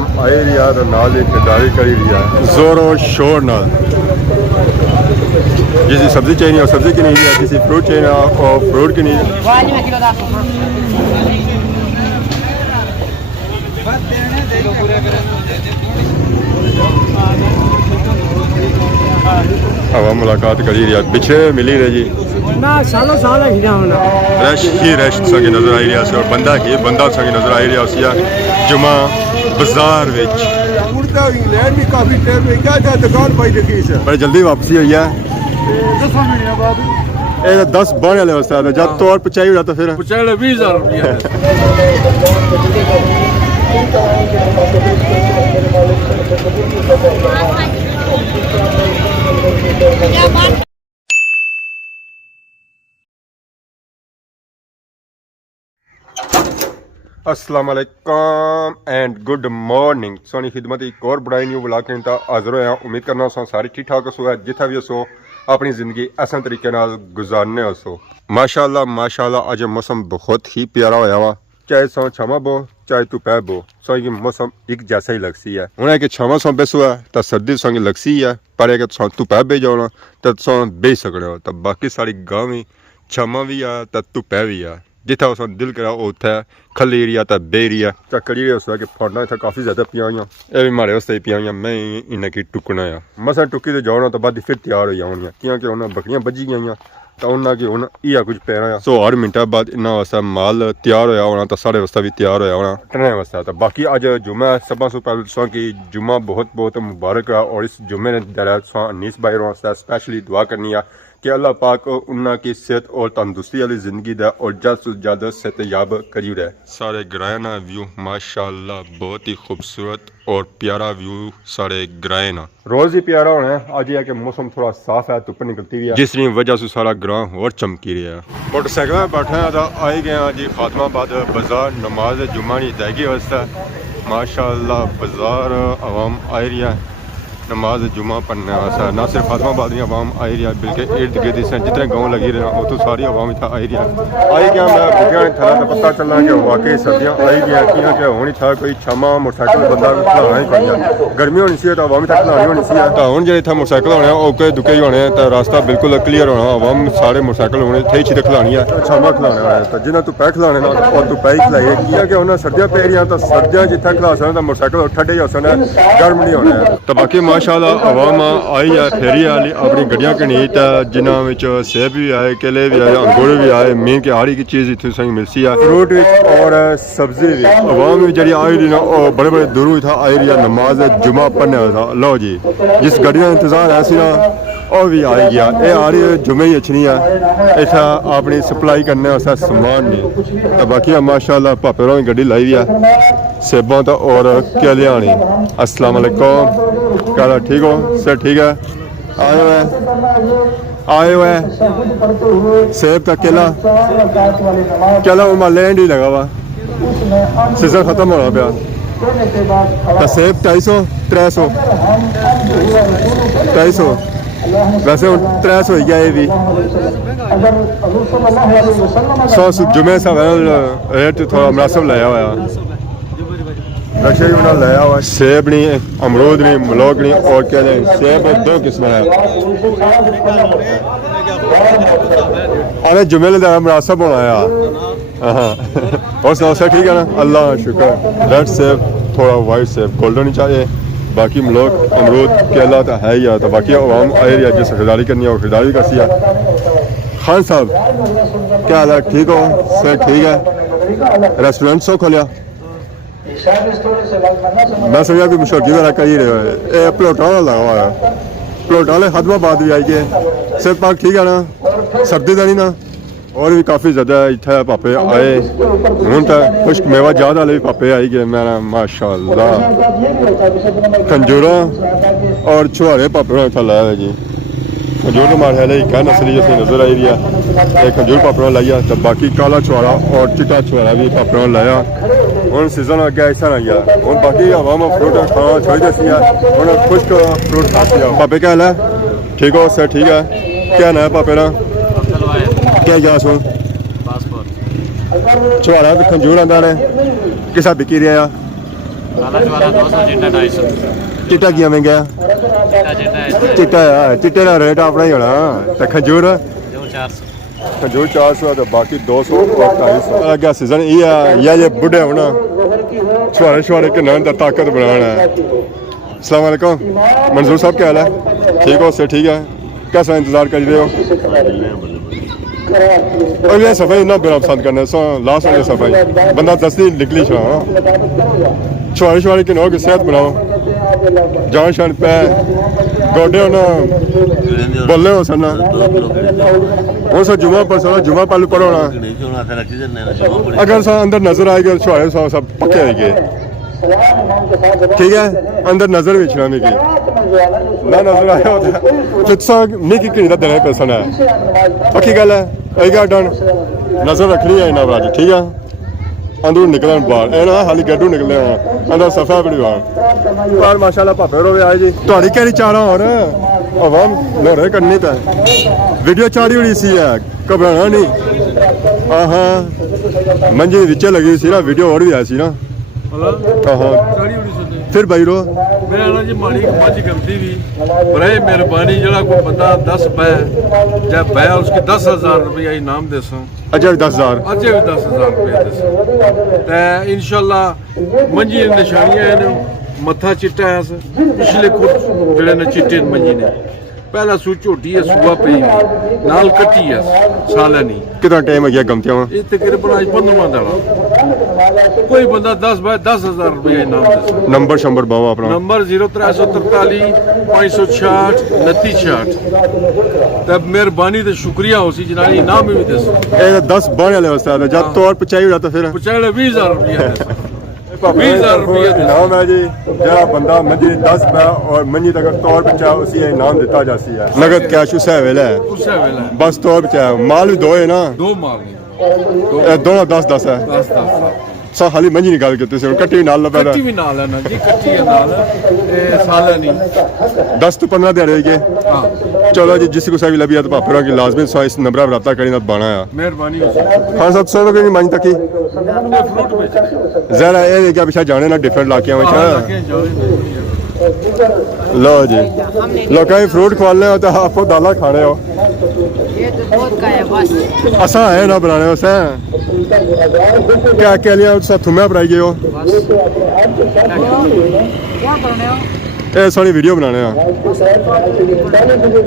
आवाम आए रही है तो नाल ही खरीदारी करी रही है जोर और शोर नाल। जिसी सब्जी चाहिए और सब्जी की नहीं है, किसी फ्रूट चाहिए और फ्रूट की नहीं है। हवा मुलाकात करी रही है पीछे मिली रही जी ना सालों साल है रश ही रश संगी नजर आई रहा और बंदा ही बंदा संगी नजर आई रहा उसिया जुमा बाजार विच उड़ता इंग्लैंड भी काफी टाइम में क्या क्या दुकान पाई देखी से बड़ी जल्दी वापसी हुई है 10 महीने बाद ये 10 बने वाले उस्ताद जब तो और पचाई हो जाता फिर पचाड़े 20,000 रुपया अस्सलाम वालेकुम एंड गुड मॉर्निंग सोनी खिदमत एक और बड़ा न्यू ब्लॉग के तक हाजिर होया। उम्मीद करना सो सारे ठीक ठाक हो है जिथा भी हो अपनी ज़िंदगी आसान तरीके नाल गुजारने हो। माशाल्लाह माशाल्लाह अज मौसम बहुत ही प्यारा होया वा, चाहे सो छावा बो चाहे दोपहर बो सो ये मौसम एक जैसा ही लगसी है। उन्हें कि छावा सो बेसो है तो सर्दी सो लगसी है पर एक सो दोपहर बे जाना तो सो बे सकते हो। तो बाकी सारी गाँव भी छावा भी है तो दोपहर भी है जिथा उस दिल करा उत्थे खली एरिया तो बे एरिया तो कड़ी उस कि फौरना इतना काफ़ी ज़्यादा पिया हुई ये भी मारे वास्ते पिया हुई मैं इन्हें की टुकना आ मसा टुकी तो जाना तो बाद फिर तैयार हो जानी क्योंकि उन्हें बकरियां बजी गई तो उन्हें कि हूँ इया कुछ पैना सो हर मिनटा बाद इन्होंने वास्ते माल तैयार होया होना तो साढ़े वास्ते भी तैयार होया होना टने वास्ते। तो बाकी अज जुम्मा सब सो पहले दसा कि जुम्मा बहुत बहुत मुबारक है और इस जुम्मे ने दरा अनीस भाई वास्ते स्पैशली दुआ करनी है कि अल्लाह पाक उन्ना की सेहत और तंदुरुस्ती वाली जिंदगी दा और जल्द से जल्द सेहतयाब करी रहे। सारे ग्रायना व्यू माशाल्लाह बहुत ही खूबसूरत और प्यारा व्यू सारे ग्रायना रोज ही प्यारा होना है। आज यह कि मौसम थोड़ा साफ है धुप निकलती हुई है जिसकी वजह से सारा ग्रां और चमकी रहा है। मोटरसाइकिल में बैठे हैं तो आई गए जी खातमाबाद बाजार नमाज जुम्मा की अदायगी वास्ते। माशाल्लाह बाजार आवाम आई रही है नमाज जुम्मा पढ़ने वास्ते। ना सिर्फ फातमाबाद की आवाम आई रही है बल्कि इर्द गिर्द से जितने गाँव लगी रहे हैं उतो सारी आवाम इतना आई रही है। आई गया मैं बुढ़िया था तो पता चलना कि वाकई सर्दियाँ आई गया कि होनी था कोई छमा मोटरसाइकिल बंदा खिलाना ही पड़ गया। गर्मी होनी सी तो आवाम तक खिलानी होनी सी तो हूँ जो इतना मोटरसाइकिल होने ओके दुके ही होने तो रास्ता बिल्कुल क्लीयर होना आवाम सारे मोटरसाइकिल होने थे ही खिलानी है छमा खिलाने वाले तो जिन्हें तू पै खिलाने और तू पै ही खिलाइए कि उन्हें सर्दियाँ पै रही तो सर्दियाँ जितना खिला सकते तो मोटरसाइकिल ठंडे ही हो सकते गर्म नहीं होने। तो बाकी माशाल्लाह आवाम आई है फेरी वाली अपनी गड्डियां कनीत है जिन्होंने सेब भी आए केले भी आए अंगूर भी आए मीन के हर एक चीज़ इतनी संग मिलती है फ्रूट और सब्जी भी। आवाम भी जी आई रही ना बड़े बड़े दूरों इतना आई रही है नमाज जुम्मा पढ़ने वाला। लो जी जिस गड्डी का इंतजार है सी ना वह भी आई गया ये आ रही है जुम्मे ही अच्छी है इतना अपनी सप्लाई करने वास्ते समान नहीं। तो बाकी माशाल्लाह पापे की गड्डी लाई हुई है सेबों तो और केले आनी। अस्सलाम वालेकुम क्या ठीक हो सर ठीक है आए हुए सेब का केला केला वो लैंड ही लगा हुआ सीजन खत्म हो रहा पाया तो सेब 250 300 250 वैसे 300 हो गया ये भी 100 जुमे सा रेट थोड़ा मुनासिब लाया हुआ रक्षा भी उन्हें लाया हुआ सेब नहीं अमरूद नहीं मलोक नहीं और क्या नहीं सेब 2 किस्म है। अरे जुमे का मुनासिब होना यार हाँ और सुनाओ सर ठीक है ना अल्लाह शुक्र। रेड सेब थोड़ा वाइट सेब गोल्डन ही चाहिए बाकी मलोक अमरूद केला तो है ही है। तो बाकी आवाम आई रही है जिस खरीदारी करनी है वो खरीदारी करती है। खान साहब क्या हाल है ठीक हो सर ठीक है रेस्टोरेंट सो खोलिया मैं समझा कि मुशक्की वाला कर ही रहे हो प्लोटा वाला लगा हुआ है प्लोटा वाले खातमाबाद भी आई गए सेहत पाक ठीक है ना सर्दी का नहीं ना और भी काफ़ी ज़्यादा इतना पापे आए हूँ तो खुश्क मेवा जाद वाले भी पापे आई गए मेरा माशाल्लाह खंजूरा और छुहारे पापे इतना लाया है जी खजूर तो मारे है क्या नस्ली जैसे नजर आई रही है एक खजूर पापड़ा लाइया तो बाकी काला छुहारा और चिट्टा छुहारा भी पापड़ा लाया हूँ सीजन अगे ऐसा नहीं है हूँ बाकी आवाम फ्रूट खाना छोड़ दसी है हूँ खुश्क फ्रूट खाते हैं। पापे क्या हाल है ठीक हो सर ठीक है क्या ना है पापे ना क्या जास हूँ छुहारा तो खजूर आंदा ने किसा बिकी रहा काला ज्वाला 200 चिट्टा 250 ਚਿੱਟਾ ਕੀ ਮਹਿੰਗਾ चिट्टा चिट्टा है ਚਿੱਟਾ ਆ ਚਿੱਟੇ ਦਾ ਰੇਟ ਆਪਣਾ ਹੀ ਹੋਣਾ ਤੇ ਖਜੂਰ जो 400 ਖਜੂਰ 400 ਤੇ ਬਾਕੀ 200 और 250 ਅੱਗੇ ਸੀਜ਼ਨ ਇਹ ਆ ਜਾਂ ਇਹ ਬੁੱਢੇ ਹੋਣਾ ਛੁਆਰੇ ਕੇ ਨਾਂ ਦਾ ਤਾਕਤ ਬਣਾਉਣਾ अस्सलाम वालेकुम मंजूर साहब क्या हाल है ठीक हो से ठीक है कैसा इंतजार कर रहे हो और ये सफाई ना बिना पसंद करने सो लास्ट वाली सफाई बंदा दस्ती निकली छुआरे के नौ की सेहत बनाओ जान शान पे गोडे होना बोले हो सर वो सर जुमा पर सर जुमा पालू पढ़ो ना अगर सर अंदर नजर आएगा छुआरे सब पक्के आएंगे ठीक है अंदर नजर भी छुड़ाने की ना नजर आया होता जितना नहीं की किनी देना पैसा ना पक्की गल है आई डन नजर रखनी है इन्हें आज ठीक है अंदर निकलन बाहर ये ना हाली गड्डू निकले अंदर सफा बड़ी बाहर बाहर माशाल्लाह भापे रो आए जी ਤੁਹਾਡੀ ਕਿਹੜੀ ਚਾਰਾ ਹੋਰ ਆਵਾਮ ਲੋਰੇ ਕਰਨੀ ਤਾਂ ਵੀਡੀਓ ਚਾੜੀ ਹੋਣੀ ਸੀ ਹੈ ਘਬਰਾਣਾ ਨਹੀਂ ਆਹਾਂ ਮੰਜੀ ਵਿੱਚ ਲੱਗੀ ਸੀ ਨਾ ਵੀਡੀਓ ਹੋਰ ਵੀ ਆਈ ਸੀ ਨਾ फिर भाई रो मेरा ना जी माड़ी मज गमती भी बड़े मेहरबानी जरा कोई बंदा 10 बै जब बै उसके 10,000 रुपया इनाम देसा अजय 10,000 अजय भी 10,000 रुपया देसा ते इंशाल्लाह मंजी निशानियां हैं मत्था चिट्टा है पिछले कुछ जड़े ने चिट्टे मंजी ने पहला सू झोटी है सूआ पई नाल कट्टी है साला नहीं कितना टाइम है गया गमतियां ये तकरीबन आज 15वां दाड़ा कोई बंदा 10,000 रुपया इनाम देसा नंबर शंबर बावा अपना नंबर 0343 566 2966 तब मेहरबानी ते शुक्रिया हो सी जिन्होंने इनाम भी दस ਇਹ 10 ਬਾਣੇ ਵਾਲੇ ਉਸਤਾਦ ਜਦ ਤੌਰ ਪਚਾਈ ਹੋਇਆ ਤਾਂ ਫਿਰ पचाड़े 20,000 रुपया दस 20,000 रुपये इनाम है जी जरा बंदा मंजी 10 पै और मंजी तक तौर पचा उसी इनाम दिता जाती है नगद कैश उस वेले है उस वेला बस तौर पचा माल भी दो है ना दो माल नहीं ਇਹ ਦੋਨੋਂ 10 ਹੈ 10 ਸਾ ਹਾਲੀ ਮੰਜੀ ਨਹੀਂ ਗੱਲ ਕੀਤੀ ਸੀ ਹੁਣ ਕੱਟੀ ਵੀ ਨਾਲ ਲੱਭਦਾ कट्टी भी नाल है ना जी कट्टी है नाल ए साला नहीं 10 ਤੋਂ 15 ਦਿਹਾੜੇ ਹੋਏ हां चलो जी जिस को सा भी लभी तो भापरा की लाजमी सो इस नंबर पर रब्ता करी ना बाना है मेहरबानी हो सी हाँ 700 रुपये की मंज तक ही फ्रूट बेच जरा ये क्या पिछा जाने ना डिफरेंट लाके में के जावे लो जी लोग फ्रूट खवाने हो तो आपको दाला खाने हो ये तो बहुत का है बस असा है ना बनाने वैसे क्या क्या लिया उसका थुम्या बनाई गए हो क्या करने हो ये सारी वीडियो बनाने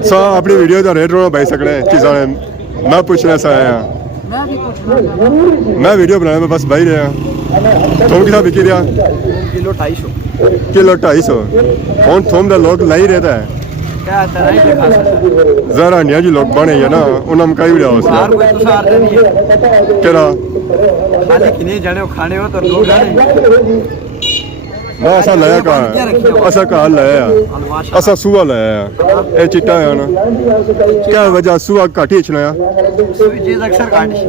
सा अपनी वीडियो का रेट रोना भाई सकने चीज़ा ने मैं पूछना सा आया मैं भी पूछना मैं वीडियो बनाने में बस भाई रहा थोम कितना बिकी रहा किलो 250 किलो 250 फोन थोम दा लोग लाई रहता है क्या तरह ही दिखा सकते जरा नहीं जी लोग बने है ना उन्हें हम कई वीडियो यार कोई तो सार नहीं है केड़ा खाली किने जाने हो खाने हो तो लोग आने मैं ऐसा लाया कहाँ ऐसा कहाँ लाया ऐसा सुआ लाया ये चिट्टा है ना क्या वजह सुआ घाटी छना चीज अक्सर काटी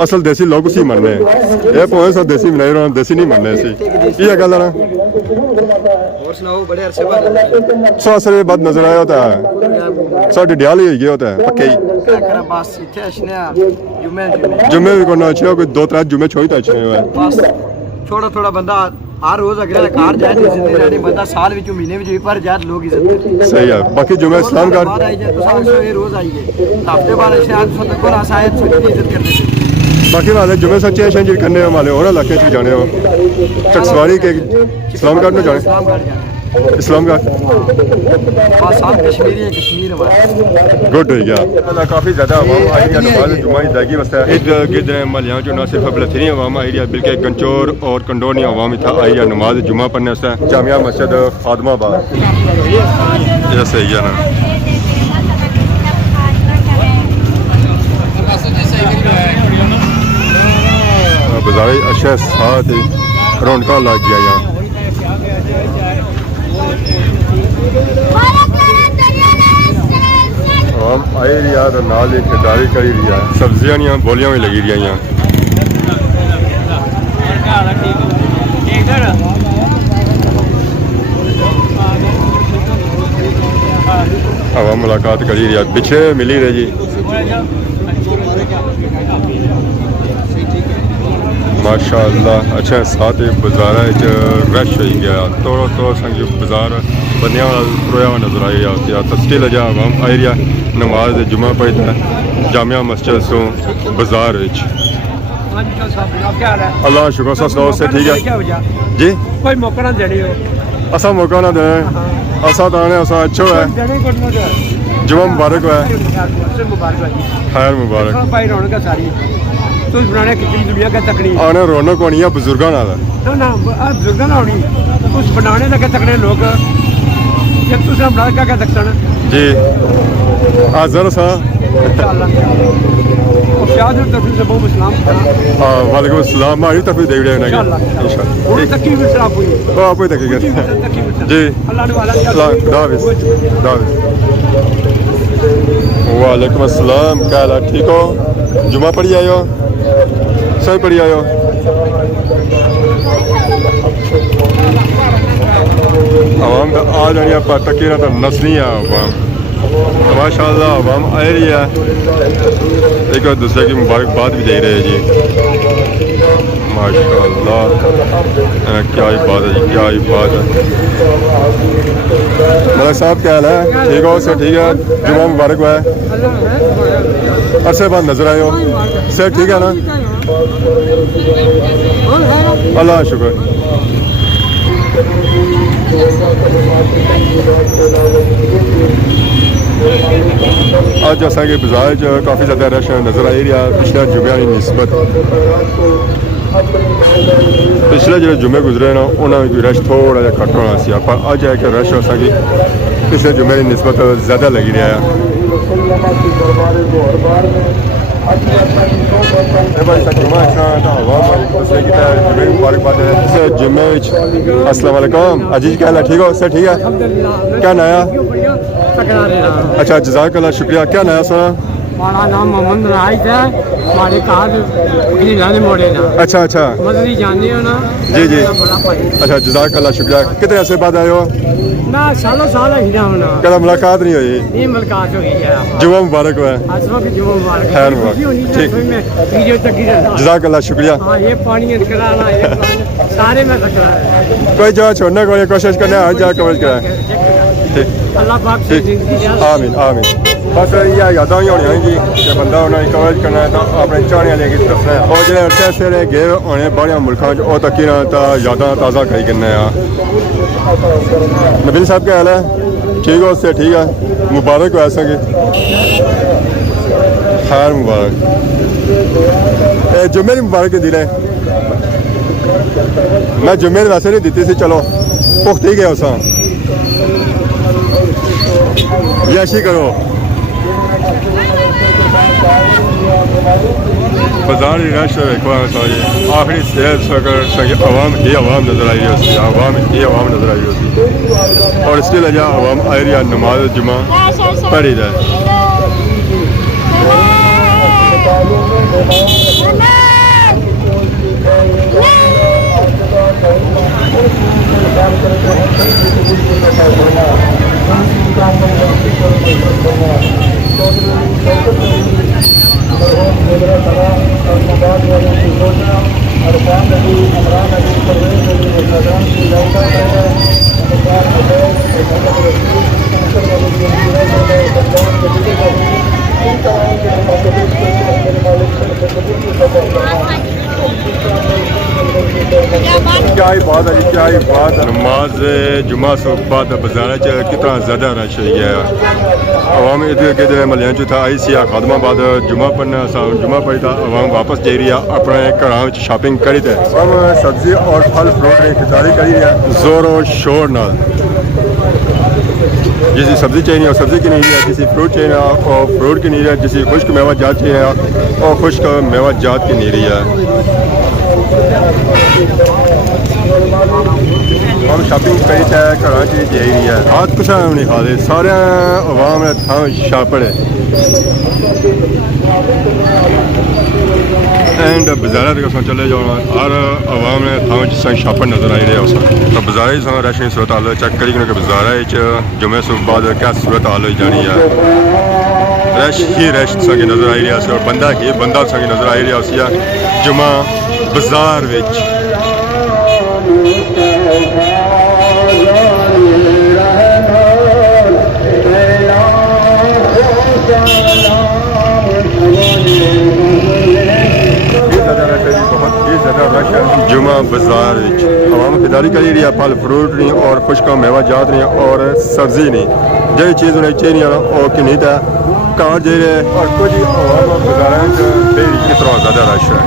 असल देसी लोग उसी मरने ये पोए सब देसी बनाई रहा देसी नहीं मरने सी ये गल है ना और सुनाओ बड़े अरसे बाद सौ असर बाद नजर आया होता है सौ डियाल ही गया होता है पक्के ही क्या करा बस इथे असने जुमे जुम्मे भी करना अच्छे कोई 2-3 जुम्मे छोड़ी तो अच्छे हुए बस थोड़ा थोड़ा बंदा हर रोज अगले कार जाए इज्जत रहनी बंदा साल विच महीने विच एक बार जाए लोग इज्जत करते सही है बाकी जुम्मे इस्लाम का बाद आई जाए तो साल से रोज आइए हफ्ते बाद ऐसे आज तक को आसा है छोटी इज्जत करते बाकी वाले जुम्मे सच्चे हैं जिन करने वाले और इलाके से जाने हो चकसवारी के इस्लाम घाट में जाने इस्लाम घाट जाए इस्लाम घाट बस हम कश्मीरी हैं कश्मीर हमारा गुड हो गया काफ़ी ज़्यादा आवाम आई है नमाज जुमा दागी वस्ता इर्द गिर्द मलियाँ जो ना सिर्फ बलथरी आवाम आई है बल्कि गंचोर और कंडोनी आवाम था आई है नमाज जुमा पढ़ने वास्ते जामिया मस्जिद खादमाबाद ये सही है ना बाजारे अच्छे साथ ही रौनक लग गया यहाँ आम आई रही है तो नाल ही खरीदारी करी रही है सब्जियां नहीं बोलियां भी लगी रही हैं हवा मुलाकात करी रही है पीछे मिली रही जी माशाअल्लाह अच्छा साथ बाजार रश हो गया थोड़ा थोड़ा संग बाजार बंदियां रोया हुआ नजर आई आया तस्टील अजा आवाम आई रहा नमाज जुमा पढ़ता जामिया मस्जिद सो बाजार अल्लाह शुक्र सा सुनाओ से ठीक है जी कोई मौका ना देनी हो असा मौका ना दें असा ताने असा अच्छो है जुमा मुबारक है खैर मुबारक भाई रौनक सारी तुम बनाने कितनी दुनिया का तकड़ी आने रौनक होनी है बुजुर्गों नाल ना ना बुजुर्ग ना होनी कुछ बनाने लगे तकड़े लोग जब तुम बना क्या सकते जी हाजिर सा वालेकुम अस्सलाम हमारी तरफ देख रहे हैं इंशाल्लाह आप ही तकी जी अल्लाह खुदा हाफिज़ वालेकुम अस्सलाम क्या हाल है ठीक हो जुमा पढ़ी आए हो सही पढ़ी आए हो आवाम का आ जानी आप तकी ना तो नसनी है आवाम माशाअल्लाह आवाम आ रही है एक और दूसरे की मुबारकबाद भी दे रहे हैं जी माशाअल्लाह क्या ही बात है जी क्या ही बात है मलिक साहब क्या हाल है ठीक हो सर ठीक है जुमा मुबारक हुआ है अरसे बाद नजर आए हो सर ठीक है ना अल्लाह शुक्र आज जैसा कि बाजार काफ़ी ज़्यादा रश नज़र आई रहा पिछले जुम्मे की निस्बत पिछले जो जुम्मे गुजरे ना उन्होंने रश थोड़ा जहा घट होना सी पर अज है कि रश असा कि पिछले जुम्मे की निस्बत ज़्यादा लगी रहा है जुम्मे अस्सलाम वालेकुम अजीज क्या हाल है ठीक हो सर ठीक है क्या नया अच्छा जज़ाकल्लाह शुक्रिया क्या नया सर हमारा नाम मोहम्मद राइज है हमारे कार लाने मोड़े ना अच्छा अच्छा मदनी जानते हो ना जी जी अच्छा जज़ाकल्लाह शुक्रिया कितने ऐसे बाद आए हो ना सालों साल हीरा होना कदा मुलाकात नहीं हुई ये मुलाकात हो गई है जुमा मुबारक हुआ आज वक्त जुमा मुबारक खैर मुबारक ठीक वीडियो तक जज़ाकल्लाह शुक्रिया हाँ ये पानी कराना ये सारे में रख रहा है कोई जगह छोड़ने को कोशिश करना हर जगह कवर कराए ठीक अल्लाह पाक से जिंदगी दे आमीन आमीन बस ये यादां ही होनी जी कि बंदा उन्हें कवरेज करना है तो अपने चाहने वाले की दसना है और जो अरसे सेरे गए होने बड़े मुल्कों वो तकी ना यादां ताज़ा करी करने नबील साहब क्या हाल है ठीक हो उससे ठीक है मुबारक हो ऐसा कि खैर मुबारक जुम्मे की मुबारक दिले मैं जुम्मे वैसे नहीं दी सी चलो पुख्त ही गया उस यशी करो बाजार ही रश आखिरी सेहत आवाम ही आवाम नजर आई होती आवाम ही आवाम नजर आई होती और इसके लिए आवाम आई रही नमाज जुमा पढ़ी जाए क्या ही बात है जी क्या ही बात है नमाज जुमा से बाद बाजार कितना ज़्यादा रश हो गया आवाम इधर के जो मलियां जो था आई सी खादमा बाद जुमा पढ़ना जुमा पढ़ी था आवाम वापस जा रही है अपने घर शॉपिंग करी थे हम सब्जी और फल फ्रूट की खरीदारी करी है जोर और शोर नाल जिसी सब्जी चाहिए और सब्जी की नहीं है जिसी फ्रूट चाहिए और फ्रूट की नहीं है जिसी खुश्क मेवा जात चाहिए और खुश्क मेवा जात की नहीं रही है हम शॉपिंग करी है घर चीज जा रही है हाथ कुछ नहीं खा रहे सारे आवाम ने था शापड़ एंड बाजार के चले जाओ हर आवाम ने था शापड़ नजर आई रहे तो बाजार ही रश सूरत हाल चेक करी कि बाजार जुमे से बाद क्या सूरत हाल हो जानी है रश ही रश संग नजर आई रहा और बंदा ही बंदा संग नजर आई रहा जुमा ਬਾਜ਼ਾਰ ਵਿੱਚ। जुमा बाजार आवाम खरीदारी करी रही है, फल फ्रूट नहीं और खुशक मेवा जात नहीं और सब्जी नहीं, जी चीज़ उन्हें चाहिए नहीं और कि नहीं था कार दे रहे और कुछ आवाम बाजार कितना ज़्यादा रश है।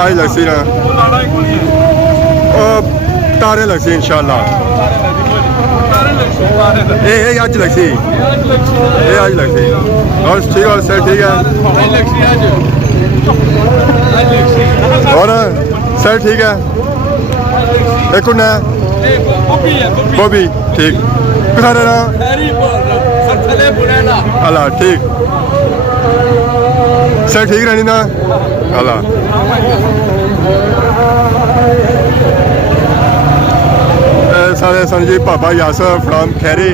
आज लगसी ना तारे लगसी इंशाल्लाह आज लगसी आज लगसी और ठीक है सर ठीक है और सर ठीक है एक कुन है बॉबी ठीक किधर है ना अल्लाह ठीक सर ठीक रहनी ना अल्लाह सारे सन जी बाबा यासर फ्राम खैरी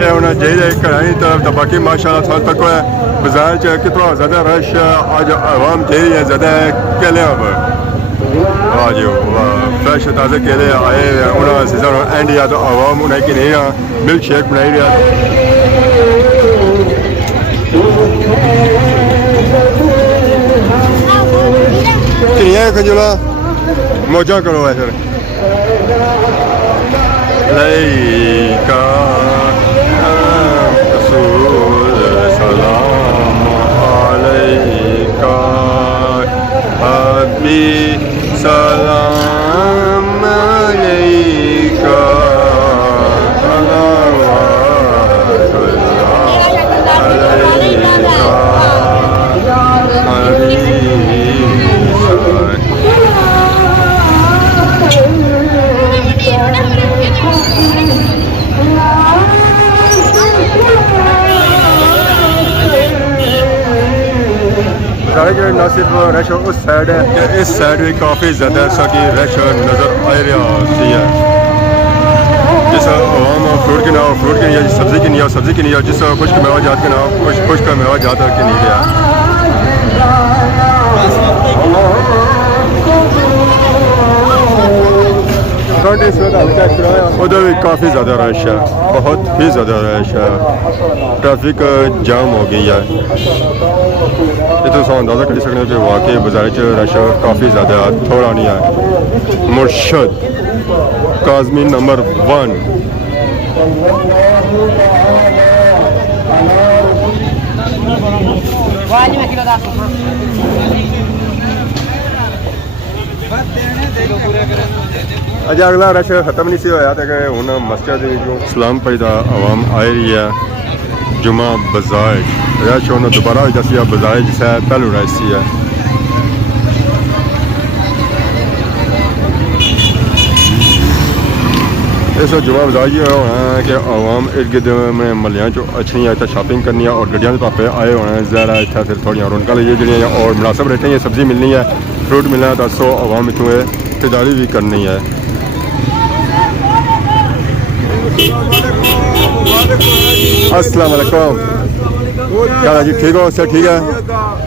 ये उन्हें जेल घर की तरफ तो बाकी माशाल्लाह थोड़ा तक है बाजार च कितना ज़्यादा रश आज आवाम जेल है ज़्यादा केले आज फ्रेश ताज़े केले आए उन्हें सीजन एंड या तो आवाम उन्हें कि नहीं मिल्क शेक बनाई रहा किनिया खजूला मौजा करो है सर लैका रसूल सलाम अलैका अबी सलाम अलैका ना सिर्फ रश उस साइड है कि इस साइड भी काफ़ी ज़्यादा ऐसा कि रश नज़र आ रहा है जिस आवाम फ्रूट के नाम फ्रूट के नहीं है सब्ज़ी की नहीं है सब्ज़ी की नहीं है जिस खुश्क मेवा जात के नाम खुश्क मेवा जात के नहीं गया उधर भी काफ़ी ज़्यादा रश है बहुत ही ज़्यादा रश है ट्रैफिक जाम हो गई है ये तो अंदाज़ा कर सकते कि वाकई बाजार रश काफ़ी ज़्यादा थोड़ा नहीं है। मुर्शद काज़मी नंबर 1 अज अगला रश खत्म नहीं सी होया तो हूँ मस्जिद सलाम पढ़दा आवाम आ रही है जुमा बाजार रश उन्होंने दोबारा हो जासी बाजार जिस पहलू रश है इस जुमा बाजार ये होना है कि आवाम इर्द गिर्द में महलियाँ चो अच्छी इतना शॉपिंग करनी है और गड्डियां पापे आए होने हैं ज़्यादा इतना फिर थोड़ी रौनक ली जी और मुनासिब रेटें ये सब्ज़ी मिलनी है फ्रूट मिलना है दसो आवाम इतों खरीदारी भी करनी है। अस्सलाम वालेकुम क्या जी ठीक हो सर ठीक है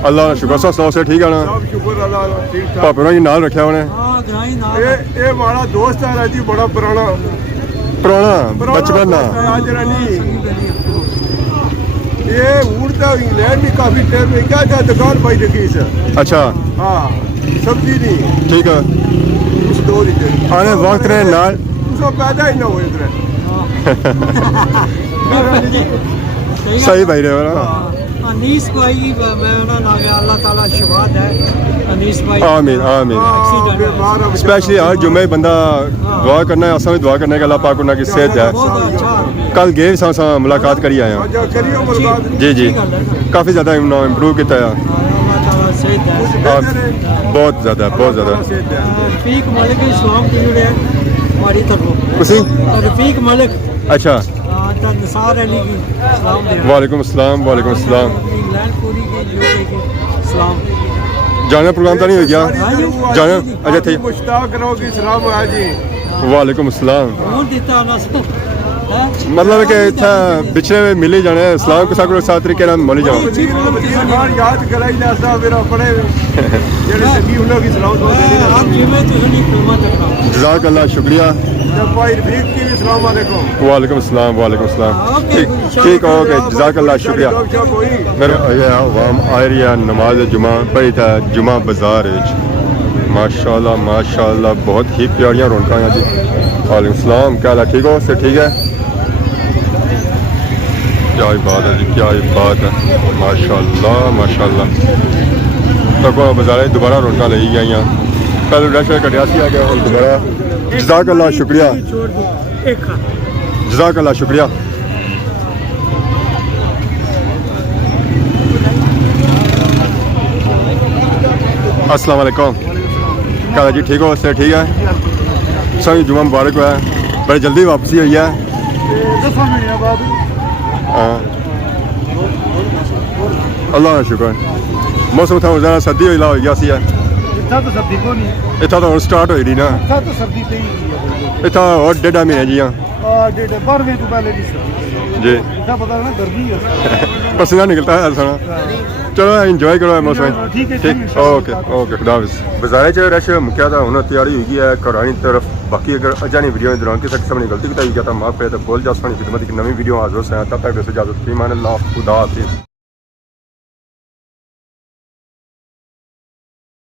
अल्लाह का शुक्र सौ से ठीक है ना पापे ने नाल रखा उन्हें ये हमारा दोस्त है जी बड़ा पुराना बचपन ये उड़ता इंग्लैंड में काफी टाइम में क्या क्या दुकान पाई रखी सर अच्छा हाँ सब्जी नहीं ठीक है उस दो आने वक्त ने नाल उसको पैदा ही ना हो इधर सही भाई रहे हो ना अनीस भाई मैं अल्लाह ताला शफात है अनीस भाई आमीन आमीन स्पेशली हर जुमे बंदा दुआ करना है असा भी दुआ करने का अल्लाह पाक उन्हें की सेहत है कल गए सा मुलाकात करी आया जी जी काफ़ी ज़्यादा इंप्रूव किया है बहुत ज़्यादा रफीक मलिक इस्लाम की जुड़े हमारी तरफ उसी रफीक मलिक अच्छा निसार अली की सलाम दे वालेकुम अस्सलाम इंग्लैंड पूरी की यूके की सलाम जाना प्रोग्राम तो नहीं हो गया जाना अच्छा ठीक मुश्ताक रहोगी सलाम जी वालेकुम अस्सलाम कौन देता नस मतलब कि इतना पिछले में मिल ही जाने इस्लाम के साथ साथ तरीके नाल मिल जाओ याद कराई जैसा मेरा अपने जेडे सभी उन्हों की सलाम दो देनी आप जिम्मे तुझे फिल्मा देखा जज़ाक अल्लाह शुक्रिया भाई रफीक की भी सलाम वालेकुम वालेकुम अस्सलाम ठीक ओके जज़ाक अल्लाह शुक्रिया मेरे आवाम आ रही है नमाज जुमा पढ़ी था जुमा बाजार माशाल्लाह बहुत ही प्यारियां रौनक हैं जी वालेकुम सलाम क्या हाल है ठीक हो से ठीक है क्या ही बात है जी क्या ही बात है माशाल्लाह तक बाजार दोबारा रौनक ली गई कल रश कटिया सी आ गया और दोबारा जज़ाक अल्लाह शुक्रिया जज़ाक अल्लाह शुक्रिया अस्सलाम वालेकुम क्या जी ठीक हो से ठीक है सभी जुमा मुबारक हुआ है बड़ी जल्दी वापसी हुई है हाँ अल्लाह का शुक्र मौसम था ज़्यादा सर्दी हो गया सी इतना तो स्टार्ट हो रही ना इतना और 1.5 महीने जी जी पसीना निकलता है सारा चलो इंजॉय करो मौसम ठीक ओके खुदा हाफिज़ बाजार च रश मुक्या था हूँ तैयारी हुई है घर की तरफ बाकी अगर अजा नहीं वीडियो दौरान किसी किस्म की गलती बताई गया तो माफ करे तो बोल जा सोनी खिदमत की नवी वीडियो हाजिर हो तब तक इजाजत फी मान अल्लाह खुदा हाफिज़।